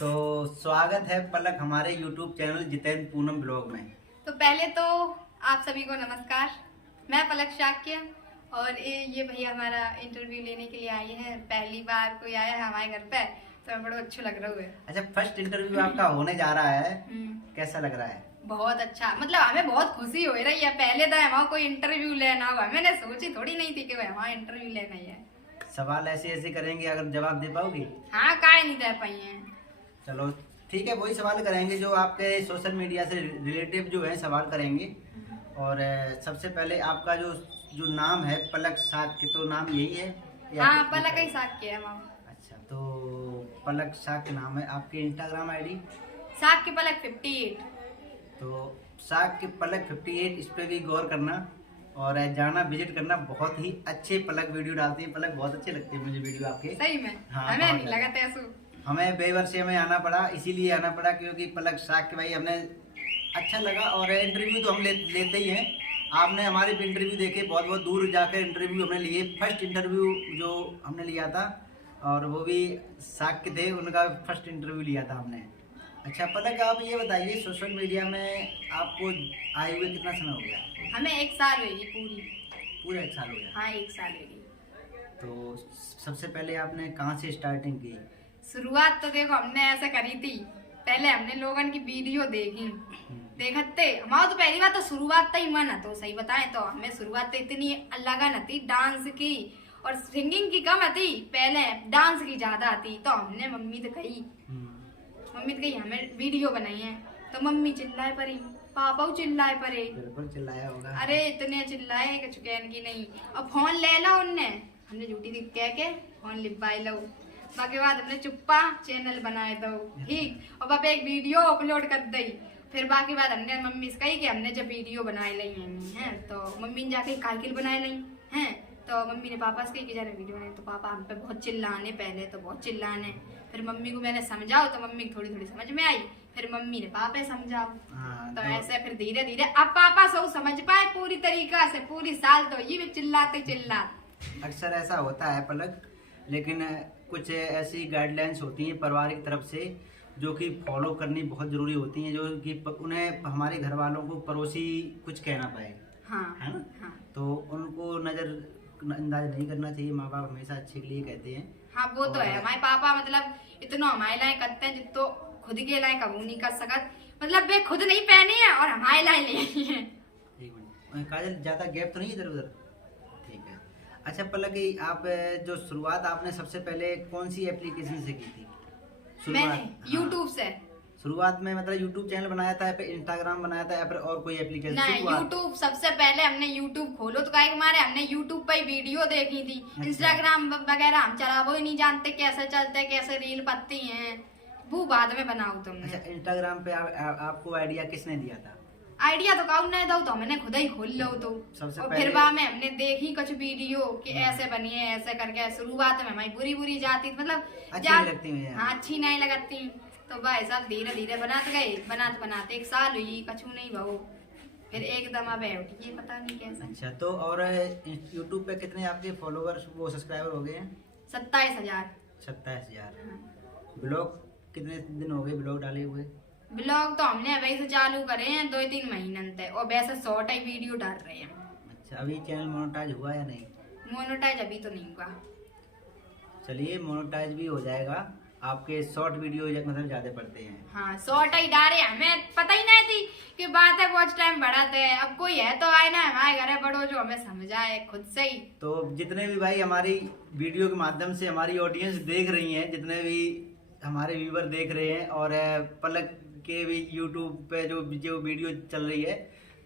तो स्वागत है पलक हमारे YouTube channel Jitendra Poonam blog में। तो पहले तो आप सभी को नमस्कार। मैं पलक शाक्य और ये भैया हमारा इंटरव्यू लेने के लिए आई है। पहली बार कोई आया है हमारे घर पे तो बड़ा अच्छा लग रहा है। अच्छा, फर्स्ट इंटरव्यू आपका होने जा रहा है, कैसा लग रहा है? बहुत अच्छा, मतलब हमें बहुत खुशी हो रही है। पहले तो हमारा कोई इंटरव्यू लेना हुआ, मैंने सोची थोड़ी नहीं थी कि हमारा इंटरव्यू लेना ही है। सवाल ऐसे ऐसे करेंगे, अगर जवाब दे पाओगी? हाँ, काहे नहीं दे पाई है। चलो ठीक है, वही सवाल करेंगे जो आपके सोशल मीडिया से रिलेटिव जो है सवाल करेंगे। और सबसे पहले आपका जो जो नाम है पलक शाक्य, तो नाम यही है या हाँ, पलक ही शाक्य है हमारा। अच्छा, तो पलक शाक्य नाम है। आपके इंस्टाग्राम आईडी? शाक्य पलक 58। तो शाक्य पलक 58, इस पे भी गौर करना और जाना, विजिट करना। बहुत ही अच्छे पलक वीडियो डालती है। पलक बहुत अच्छे लगते हैं मुझे वीडियो आपके। सही में? हाँ, हमें नहीं लगा था ऐसा। हमें बेवर्षे में आना पड़ा, इसीलिए आना पड़ा क्योंकि पलक शाक्य भाई हमने अच्छा लगा। और इंटरव्यू तो हम लेते ही हैं। आपने हमारे भी इंटरव्यू देखे, बहुत बहुत दूर जाकर इंटरव्यू हमने लिए। फर्स्ट इंटरव्यू जो हमने लिया था और वो भी शाक्य थे, उनका फर्स्ट इंटरव्यू लिया था हमने। अच्छा पलक, आप ये बताइए, सोशल मीडिया में आपको आए हुए कितना समय हो गया? हमें 1 साल हुई पूरा 1 साल हो गया। हाँ, 1 साल हुई। तो सबसे पहले आपने कहाँ से स्टार्टिंग की? शुरुआत तो देखो हमने ऐसा करी थी। पहले हमने लोगन की वीडियो देखते हमारा तो पहली बार तो शुरुआत ही मन है। तो सही बताएं तो हमें शुरुआत तो इतनी लगन थी डांस की और सिंगिंग की कम थी, पहले डांस की ज्यादा थी। तो हमने मम्मी तो कही हमें वीडियो बनाई है। तो मम्मी चिल्लाए परी, पापा चिल्लाए परे। बिल्कुल चिल्लाया होगा। अरे इतने चिल्लाए कि चुकैन की नहीं। और फोन ले लो उनने, हमने झूठी थी कह के फोन लिपवाई लो। बाकी बाद हमने चुप्पा चैनल बनाए दो, ठीक, और बाप एक वीडियो अपलोड कर दी। फिर बाकी बात हमने मम्मी से कही कि हमने जब वीडियो बनाए ली हैं तो मम्मी ने जाके कारगिल बनाए ली हैं। तो मम्मी ने पापा से कही कि जाने वीडियो बनाए। तो पापा हम पे बहुत चिल्लाने, पहले तो बहुत चिल्लाने। फिर मम्मी को मैंने समझाओ तो मम्मी को थोड़ी थोड़ी समझ में आई। फिर मम्मी ने पापा समझाओ। तो ऐसे फिर धीरे धीरे अब पापा सब समझ पाए पूरी तरीका से। पूरी साल तो ये भी चिल्लाते। अक्सर ऐसा होता है पलक, लेकिन कुछ ऐसी गाइडलाइंस होती हैं परिवार की तरफ से जो कि फॉलो करनी बहुत जरूरी होती हैं, जो कि उन्हें हमारे घर वालों को पड़ोसी कुछ कहना पाए। हाँ, है ना? हाँ। तो उनको नजरअंदाज नहीं करना चाहिए। माँ बाप हमेशा अच्छे के लिए कहते हैं। हाँ, वो तो है। हमारे पापा मतलब इतना हमारे लाए करते हैं जितो खुद के लाए कबू नहीं कर सकत। मतलब वे खुद नहीं पहनी है और हमारे लाए ले है। एक मिनट, काजल ज्यादा गैप तो नहीं इधर उधर? ठीक है। अच्छा पलक, आप जो शुरुआत आपने सबसे पहले कौन सी एप्लीकेशन से की थी? मैंने हाँ। YouTube से। शुरुआत में मतलब YouTube चैनल बनाया था या फिर Instagram बनाया था या फिर और कोई एप्लीकेशन? नहीं, YouTube सबसे पहले हमने YouTube खोलो तो काहे मारे हमने YouTube पे वीडियो देखी थी। अच्छा। Instagram वगैरह हम चला वो ही नहीं जानते कैसे चलते, कैसे रील पत्ती हैं, वो बाद में बनाओ तुमने। अच्छा, Instagram पे आपको आइडिया किसने दिया था? आइडिया तो काउंट नहीं दो तो मैंने खुद ही खोल लो। तो सबसे और पहले फिर बाद में हमने देखी कुछ वीडियो कि ऐसे बनिए, ऐसे करके। शुरुआत में हमारी बुरी जाती, मतलब अच्छी नहीं लगती मुझे। हाँ, अच्छी नहीं लगती। तो भाई साहब धीरे धीरे बनाते गए, बनाते 1 साल हुई, कछु नहीं भाव। फिर एकदम अब उठी, पता नहीं कैसे। अच्छा, तो और YouTube पे कितने आपके फॉलोवर्स वो सब्सक्राइबर हो गए हैं? 27,000। 27,000। ब्लॉग कितने दिन हो गए ब्लॉग डाले हुए? ब्लॉग तो हमने अभी से चालू करे हैं 2-3 महीने तक, और वैसे शॉर्ट ही वीडियो डाल रहे हैं। अच्छा, अभी चैनल मोनेटाइज हुआ या नहीं? मोनेटाइज अभी तो नहीं हुआ। चलिए, मोनेटाइज भी हो जाएगा। आपके शॉर्ट वीडियो मतलब ज्यादा पड़ते हैं। हाँ, शॉर्ट ही डाले। हमें पता ही नहीं थी कि बात है वॉच टाइम बढ़ाते हैं। अब कोई है तो आए ना हमारे घर बड़ो जो हमें समझाए खुद से ही। तो जितने भी भाई हमारी वीडियो के माध्यम से हमारी ऑडियंस देख रही हैं, जितने भी हमारे व्यूवर देख रहे हैं, और पलक के भी यूट्यूब पे जो वीडियो चल रही है,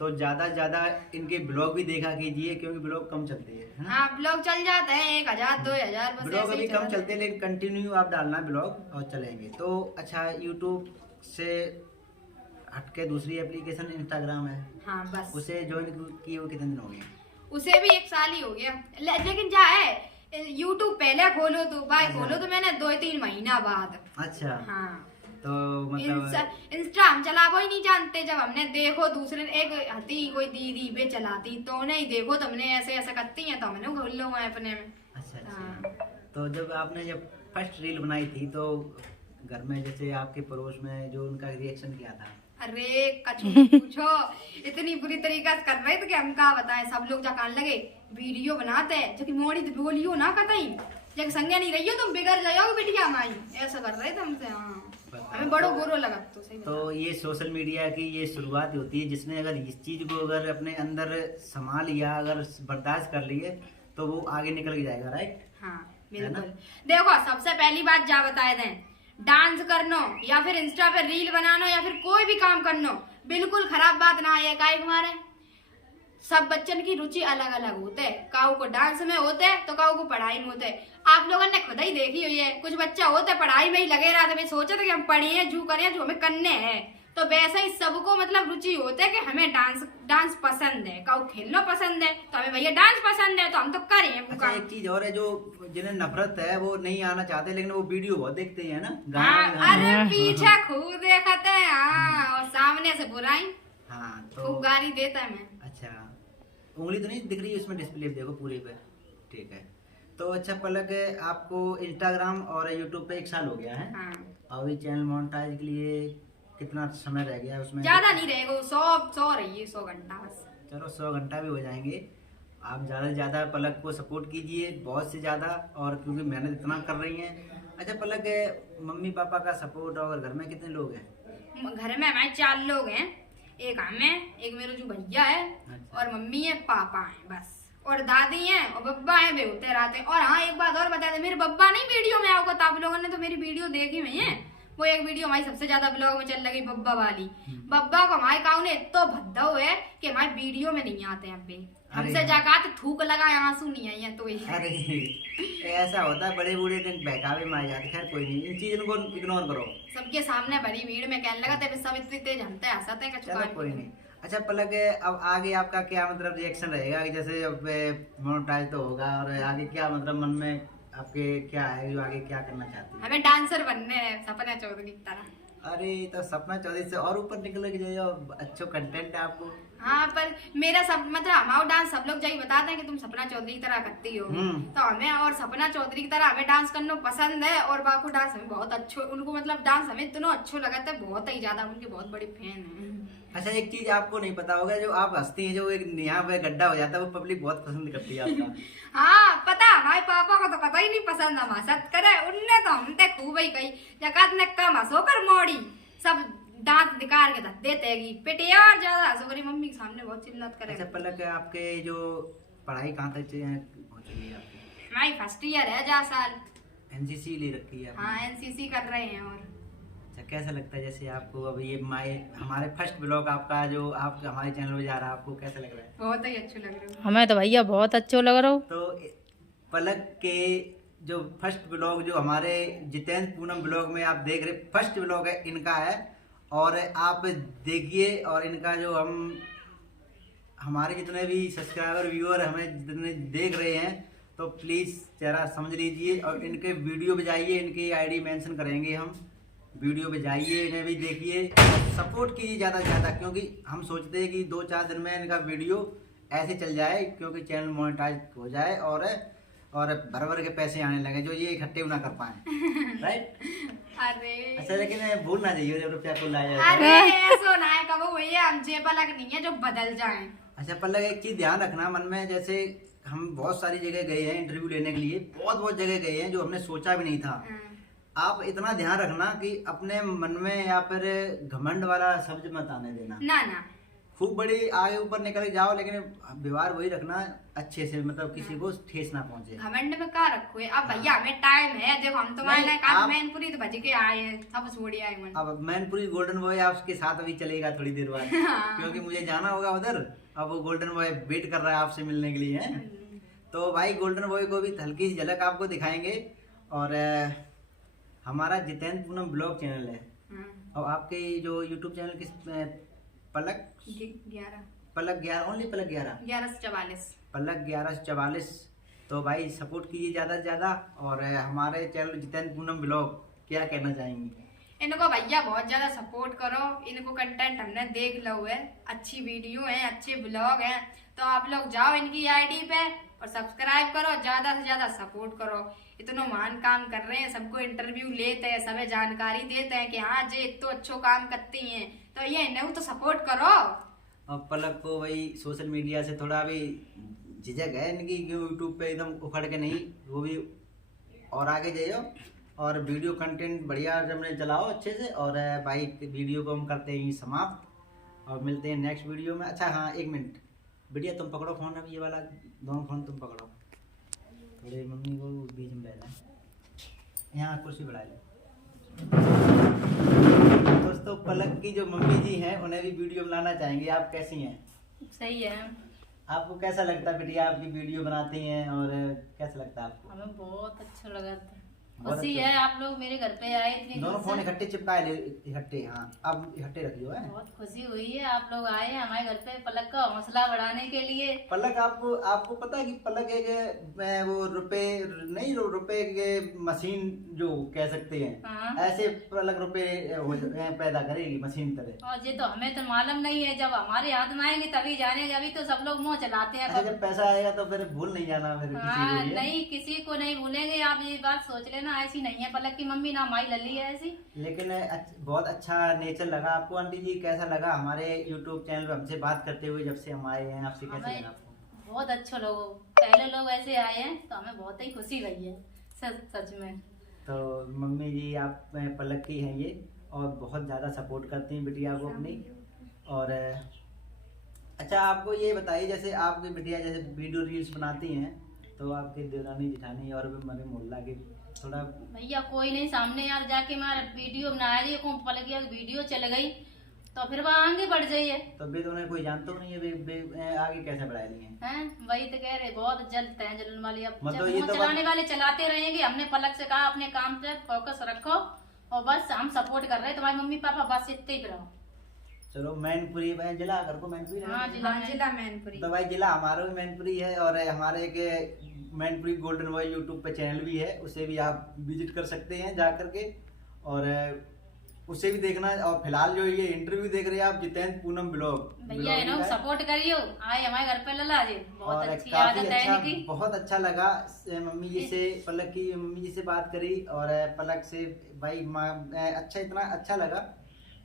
तो ज्यादा ज्यादा इनके ब्लॉग भी देखा कीजिए क्योंकि ब्लॉग कम चलते हैं। हाँ, ब्लॉग चल जाते हैं 1,000-2,000 बस। ब्लॉग अभी कम चलते हैं, लेकिन कंटिन्यू आप डालना ब्लॉग और चलेंगे। तो अच्छा, यूट्यूब से हटके दूसरी एप्लीकेशन इंस्टाग्राम है। हाँ, बस उसे ज्वाइन किए हुए कितने दिन हो गए? उसे भी 1 साल ही हो गया। लेकिन क्या है, यूट्यूब पहले खोलो तो भाई खोलो तो मैंने 2-3 महीना बाद। अच्छा। हाँ, तो मतलब इंस्टा हम चलाबो ही नहीं जानते। जब हमने देखो दूसरे एक हती कोई दीदी वे चलाती तो उन्हें देखो तो हमने ऐसे ऐसे करती हैं तो हमने खोल लो अपने में। अच्छा। तो जब आपने फर्स्ट रील बनाई थी तो घर में जैसे आपके पड़ोस में जो उनका रिएक्शन क्या था? अरे कछु पूछो, इतनी बुरी तरीका से कर रहे थे कि हम क्या बताएं। सब लोग जा कहने लगे वीडियो बनाते हैं जो कि मोड़ी तो बोलियो ना कतई, जब संगे नहीं रहियो तुम बिगड़ जाओगे बिटिया माई, ऐसा कर रहे थे हमसे। हाँ हमें बड़ो बुरो लगा। तो सही तो ये सोशल मीडिया की ये शुरुआत होती है, जिसने अगर इस चीज को अगर अपने अंदर संभाल लिया, अगर बर्दाश्त कर लिए, तो वो आगे निकल के जाएगा। राइट? हाँ बिल्कुल। देखो सबसे पहली बात जा बताए दें, डांस करनो या फिर इंस्टा पे रील बनानो या फिर कोई भी काम करनो बिल्कुल खराब बात ना है। काहे हमारे सब बच्चन की रुचि अलग अलग होते है, काऊ को डांस में होते है तो काऊ को पढ़ाई में होते है। आप लोगों ने खुद ही देखी हुई है, कुछ बच्चा होते पढ़ाई में ही लगे रहा था, सोचे थे कि हम पढ़िए जो करें जो हमें करने हैं। तो वैसे ही सबको मतलब रुचि होते है कि हमें डांस पसंद है, काऊ खेलना पसंद है, तो हमें भैया डांस पसंद है तो हम तो करें। अच्छा एक चीज और है, जो जिन्हें नफरत है वो नहीं आना चाहते, लेकिन वो वीडियो बहुत देखते हैं ना। हाँ, अरे पीछे खूब देखते हैं। हाँ, और सामने से बुराई। हाँ तो खूब गाली देता है मैं। अच्छा उंगली तो नहीं दिख रही है उसमें, डिस्प्ले देखो पूरे पे। ठीक है। तो अच्छा पलक, आपको इंस्टाग्राम और यूट्यूब पे 1 साल हो गया है। हाँ। अभी चैनल मोनेटाइज के लिए कितना समय रह गया उसमें? ज्यादा नहीं रहेगा, 100 रही है, 100 घंटा बस। चलो 100 घंटा भी हो जाएंगे। आप ज़्यादा से ज़्यादा पलक को सपोर्ट कीजिए, बहुत से ज़्यादा, और क्योंकि मेहनत इतना कर रही हैं। अच्छा पलक, मम्मी पापा का सपोर्ट, और घर में कितने लोग हैं? घर में हमारे 4 लोग हैं, एक हम है, एक मेरे जो भैया है, अच्छा। और मम्मी है, पापा है बस, और दादी है और बब्बा है, वे होते रहते हैं। और हाँ एक बात और बता दे, मेरे बब्बा नहीं वीडियो में आओगे तो आप लोगों ने तो मेरी वीडियो देखी हुई है। वो एक वीडियो हमारी सबसे ज्यादा ब्लॉग में चल रही बब्बा वाली। बब्बा को हमारे काऊ ने इतना भद्दा हुआ है कि हमारे वीडियो में नहीं आते हैं। अभी हमसे जाकर तो थूक लगाए, आंसू नहीं आई है। तो अरे ऐसा होता है, बड़े बूढ़े बहकावे में आ जाते। खैर कोई नहीं, इन चीजों को इग्नोर करो। सबके सामने भरी भीड़ में कहने लगा था सब इतने तेज हंसते हंसते हैं। चलो कोई नहीं। अच्छा पलक, अब आगे आपका क्या मतलब रिएक्शन रहेगा? जैसे अब मोनेटाइज तो होगा, और आगे क्या मतलब मन में आपके क्या है, जो आगे क्या करना चाहती है? हमें डांसर बनने है, सपना चौधरी की तरह। अरे तो सपना चौधरी से और ऊपर निकल के जाइए, अच्छा कंटेंट है आपको। हाँ पर मेरा सब मतलब हमारा डांस सब लोग यही बताते हैं कि तुम सपना चौधरी की तरह करती हो। तो हमें और सपना चौधरी की तरह हमें डांस करना पसंद है, और बाकू डांस हमें बहुत अच्छो, उनको मतलब डांस हमें इतना अच्छा लगा था, बहुत ही ज्यादा उनके बहुत बड़ी फैन है। अच्छा एक चीज आपको नहीं पता होगा, जो आप हंसती हैं, जो एक यहाँ पे गड्ढा हो जाता है, वो पब्लिक बहुत पसंद करती है आपका। हाँ पता, हमारे पापा को तो पता ही नहीं पसंद हम हंसत करे, उनने तो हमसे खूब ही कही जकात ने कम हंसो कर मोड़ी, सब दांत निकाल के देतेगी पिटिया, और ज्यादा हंसो करी मम्मी के सामने बहुत चिल्लात करे। अच्छा पलक, आपके जो पढ़ाई कहाँ तक पहुँच गई है आपकी? हमारी फर्स्ट ईयर है, जा साल एनसीसी ले रखी है आपने? हाँ एनसीसी कर रहे हैं। और अच्छा कैसा लगता है, जैसे आपको अब ये हमारे फर्स्ट ब्लॉग आपका जो आप हमारे चैनल में जा रहा है, आपको कैसा लग रहा है? बहुत ही अच्छे लग रहे हो। हमें तो भैया बहुत अच्छो लग रहा हो। तो पलक के जो फर्स्ट ब्लॉग, जो हमारे जितेंद्र पूनम ब्लॉग में आप देख रहे, फर्स्ट ब्लॉग है इनका है, और आप देखिए। और इनका जो हमारे जितने भी सब्सक्राइबर व्यूअर हमें जितने देख रहे हैं, तो प्लीज़ जरा समझ लीजिए, और इनके वीडियो पे जाइए, इनकी आईडी मेंशन करेंगे हम, वीडियो पे जाइए, इन्हें भी देखिए, सपोर्ट कीजिए ज़्यादा से ज़्यादा, क्योंकि हम सोचते हैं कि 2-4 दिन में इनका वीडियो ऐसे चल जाए, क्योंकि चैनल मोनेटाइज हो जाए, और भर भर के पैसे आने लगे, जो ये इकट्ठे ना कर पाए। राइट? अरे अच्छा लेकिन भूल ना जाइए जब रुपया को लाया। अरे ऐसा ना है, कबो भैया हम जे पलक नहीं है जो बदल जाए। अच्छा पलक, एक चीज ध्यान रखना मन में, जैसे हम बहुत सारी जगह गए हैं इंटरव्यू लेने के लिए, बहुत जगह गए हैं जो हमने सोचा भी नहीं था। आप इतना ध्यान रखना कि अपने मन में या फिर घमंड वाला शब्द मत आने देना। ना ना, खूब बड़ी आगे ऊपर निकल जाओ, लेकिन व्यवहार वही रखना अच्छे से, मतलब किसी को ठेस ना पहुंचे। घमंड में का रखो है? अब भैया हमें टाइम है, देखो हम तुम्हारे लिए काफी मैनपुरी तो बज के आए हैं, सब छोड़ आए मन। अब मैनपुरी गोल्डन बॉय आपके साथ अभी चलेगा थोड़ी देर बाद, क्योंकि मुझे जाना होगा उधर। अब वो गोल्डन बॉय वेट कर रहा है आपसे मिलने के लिए है। तो भाई गोल्डन बॉय को भी हल्की सी झलक आपको दिखाएंगे। और हमारा जितेंद्र पूनम ब्लॉग चैनल है, और आपके जो यूट्यूब चैनल किस पलक 11 ओनली पलक 1144 पलक 1144। तो भाई सपोर्ट कीजिए ज़्यादा से ज़्यादा। और हमारे चैनल जितेंद्र पूनम ब्लॉग क्या कहना चाहेंगे? इनको भैया बहुत ज्यादा सपोर्ट करो, इनको कंटेंट हमने देख लो है, अच्छी वीडियो है, अच्छे ब्लॉग हैं, तो आप लोग जाओ इनकी आईडी पे और सब्सक्राइब करो, ज्यादा से ज्यादा सपोर्ट करो। इतना महान काम कर रहे हैं, सबको इंटरव्यू लेते हैं, सबे जानकारी देते हैं कि हाँ जे तो अच्छो काम करती हैं, तो ये इन्हें तो सपोर्ट करो। और पलक को वही सोशल मीडिया से थोड़ा भी झिझक है इनकी, क्यों यूट्यूब पे एकदम उखड़ के नहीं, वो भी और आगे जाइयो और वीडियो कंटेंट बढ़िया जब चलाओ अच्छे से। और भाई वीडियो को हम करते हैं समाप्त और मिलते हैं नेक्स्ट वीडियो में। अच्छा हाँ, 1 मिनट बिटिया तुम पकड़ो फोन, अभी ये वाला दोनों फोन तुम पकड़ो, थोड़े मम्मी को बीच में बैठा, यहाँ कुर्सी बढ़ा लो। दोस्तों पलक की जो मम्मी जी हैं उन्हें भी वीडियो बनाना चाहेंगे, आप कैसी हैं? सही है। आपको कैसा लगता है बिटिया, आपकी वीडियो बनाती हैं और कैसा लगता है आपको? हमें बहुत अच्छा लगा था, बहुत खुशी अच्छा। है आप लोग मेरे घर पे आए इतनी दोनों दूर फोन से। इकट्ठे चिपकाए ले, इकट्ठे, हाँ अब इकट्ठे रखियो है। बहुत खुशी हुई है आप लोग आए हैं हमारे घर पे पलक का हौसला बढ़ाने के लिए। पलक आपको पता है कि पलक एक वो रुपए के मशीन जो कह सकते हैं, हाँ। ऐसे पलक रुपए पैदा करेगी मशीन तरह। और ये तो हमें तो मालूम नहीं है, जब हमारे हाथ में आएंगे तभी जानेंगे, अभी तो सब लोग मुंह चलाते हैं। अच्छा, जब पैसा आएगा तो फिर भूल नहीं जाना फिर किसी हाँ, को ये। नहीं किसी को नहीं भूलेंगे, आप ये बात सोच लेना, ऐसी नहीं है पलक की मम्मी, ना हमारी लली है ऐसी। लेकिन बहुत अच्छा नेचर लगा आपको आंटी जी, कैसा लगा हमारे YouTube चैनल पे हमसे बात करते हुए जब से हम आए हैं, आपसे कैसा हमें लगा आपको? बहुत अच्छे लोगों, पहले लोग ऐसे आए हैं तो हमें बहुत ही खुशी हुई है, सच में। तो मम्मी जी आप पलक की हैं ये, और बहुत ज़्यादा सपोर्ट करती हैं बिटिया को अपनी। और अच्छा आपको ये बताइए, जैसे आपकी बिटिया जैसे वीडियो रील्स बनाती हैं, तो आपके देवरानी जिठानी और भी मेरे मोहल्ला के थोड़ा भैया कोई नहीं, सामने यार जाके हमारा वीडियो बनाया रही है, पलक गया वीडियो चल गई तो फिर वह आगे बढ़ जाइए। तो भी तो उन्हें कोई जानता नहीं है, आगे कैसे बढ़ा लिए हैं? वही तो कह रहे, बहुत जल्द है जलन वाली। अब मतलब जब ये मुंह तो चलाने वाले चलाते रहेंगे, हमने पलक से कहा अपने काम पे फोकस रखो और बस हम सपोर्ट कर रहे हैं तुम्हारे मम्मी पापा, बस इतने ही रहो। चलो मैनपुरी जिला घर को मैनपुरी हाँ, जिला मैनपुरी। तो भाई जिला हमारा भी मैनपुरी है, और हमारे एक मैनपुरी गोल्डन बॉय यूट्यूब पे चैनल भी है, उसे भी आप विजिट कर सकते हैं जा करके, और उसे भी देखना। और फिलहाल जो ये इंटरव्यू देख रहे हैं आप, जितेंद्र पूनम ब्लॉग भैया इन्हों सपोर्ट करियो, आए हमारे घर पे लला जी, बहुत और अच्छी काफी आदत है अच्छा, इनकी। बहुत अच्छा लगा मम्मी जी से, पलक की मम्मी जी से बात करी, और पलक से भाई अच्छा, इतना अच्छा लगा,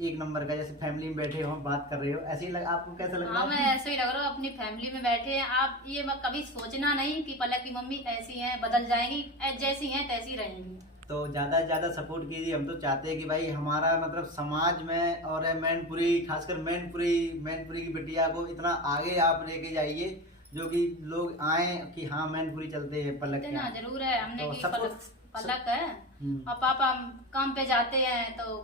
एक नंबर का, जैसे फैमिली में बैठे हो बात कर रहे हो, ऐसे ही लगा। आपको कैसा लग रहा हाँ, है? मैं ऐसे ही लग रहा हूँ, अपनी फैमिली में बैठे हैं आप, ये कभी सोचना नहीं कि पलक की मम्मी ऐसी हैं, बदल जाएंगी, जैसी हैं तैसी रहेंगी। तो ज़्यादा से ज़्यादा सपोर्ट कीजिए, हम तो चाहते हैं कि भाई हमारा मतलब समाज में और मैनपुरी, खासकर मैनपुरी की बिटिया को इतना आगे आप लेके जाइए, जो कि लोग आए कि हाँ मैनपुरी चलते हैं पलक के ना यहाँ। जरूर है, हमने तो की support- पलक है और पापा काम पे जाते हैं, तो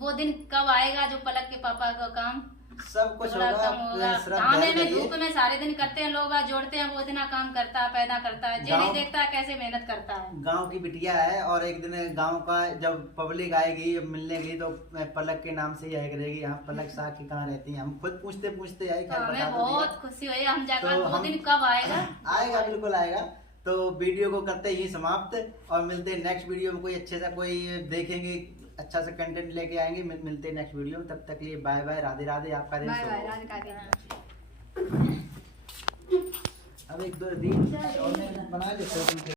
वो दिन कब आएगा जो पलक के पापा का काम सब कुछ थोड़ा कम होगा। होगा। गाँव में धूप में सारे दिन करते हैं लोग, जोड़ते हैं, वो इतना काम करता है, पैदा करता है, जे नहीं देखता है कैसे मेहनत करता है। गांव की बिटिया है, और एक दिन गांव का जब पब्लिक आएगी, जब मिलने गई, तो पलक के नाम से ही आया करेगी, हाँ पलक साखी कहाँ रहती हैं, हम खुद पूछते आई, खैर बता हमें तो दिया। बहुत खुशी हुई, हम जाकर तो वो हम- दिन कब आएगा। आएगा, बिल्कुल आएगा। तो वीडियो को करते ही समाप्त, और मिलते हैं नेक्स्ट वीडियो में, कोई अच्छे से कोई देखेंगे, अच्छा सा कंटेंट लेके आएंगे। मिलते हैं नेक्स्ट वीडियो में, तब तक लिए बाय बाय, राधे राधे, आपका दिन बाय शुभ बाय, हो। राज का दिन। अब एक दो रील और बना देते हैं।